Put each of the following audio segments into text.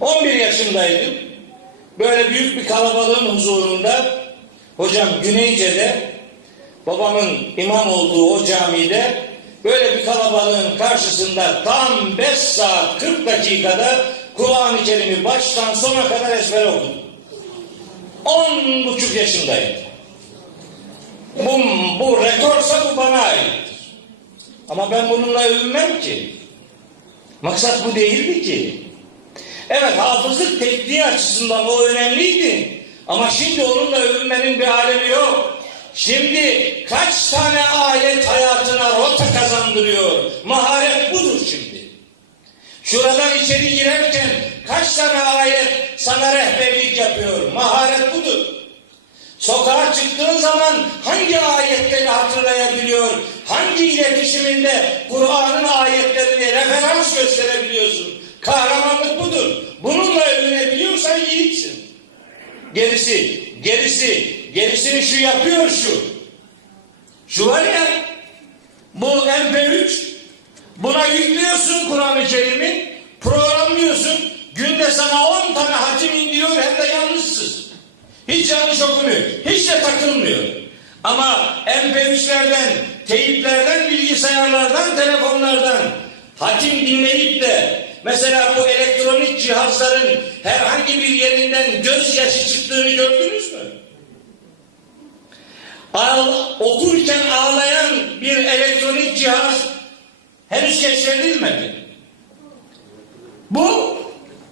11 yaşındaydım. Böyle büyük bir kalabalığın huzurunda hocam Güneyce'de babamın imam olduğu o camide böyle bir kalabalığın karşısında tam 5 saat 40 dakikada Kur'an-ı Kerim'i baştan sona kadar ezber okudum. 10 buçuk yaşındaydım. Bu, bu rekorsa bu bana aittir. Ama ben bununla övünmem ki. Maksat bu değildi ki. Evet hafızlık tekniği açısından o önemliydi. Ama şimdi onunla övünmenin bir alemi yok. Şimdi kaç tane ayet hayatına rota kazandırıyor. Maharet budur şimdi. Şuradan içeri girerken kaç tane ayet sana rehberlik yapıyor. Maharet budur. Sokağa çıktığın zaman hangi ayetleri hatırlayabiliyor? Hangi iletişiminde Kur'an'ın ayetlerini referans gösterebiliyorsun? Kahramanlık budur. Bununla övünebiliyorsan yiğitsin. Gerisi, gerisi, gerisini şu yapıyor şu. Şu var ya, bu MP3, buna yüklüyorsun Kur'an-ı Kerim'i, programlıyorsun, günde sana 10 tane hatim indiriyor hem de yanlışsız. Hiç yanlış okumuyor, hiç de takılmıyor. Ama MP3'lerden, teyiplerden, bilgisayarlardan, telefonlardan hatim dinleyip de mesela bu elektronik cihazların herhangi bir yerinden gözyaşı çıktığını gördünüz mü? Ağ, okurken ağlayan bir elektronik cihaz henüz keşfedilmedi. Bu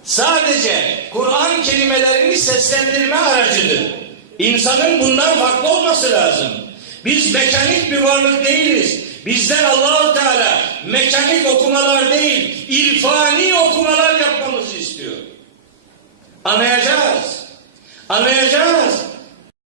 sadece Kur'an kelimelerini seslendirme aracıdır. İnsanın bundan farklı olması lazım. Biz mekanik bir varlık değiliz. Bizden Allahu Teala mekanik okumalar değil, irfani okumalar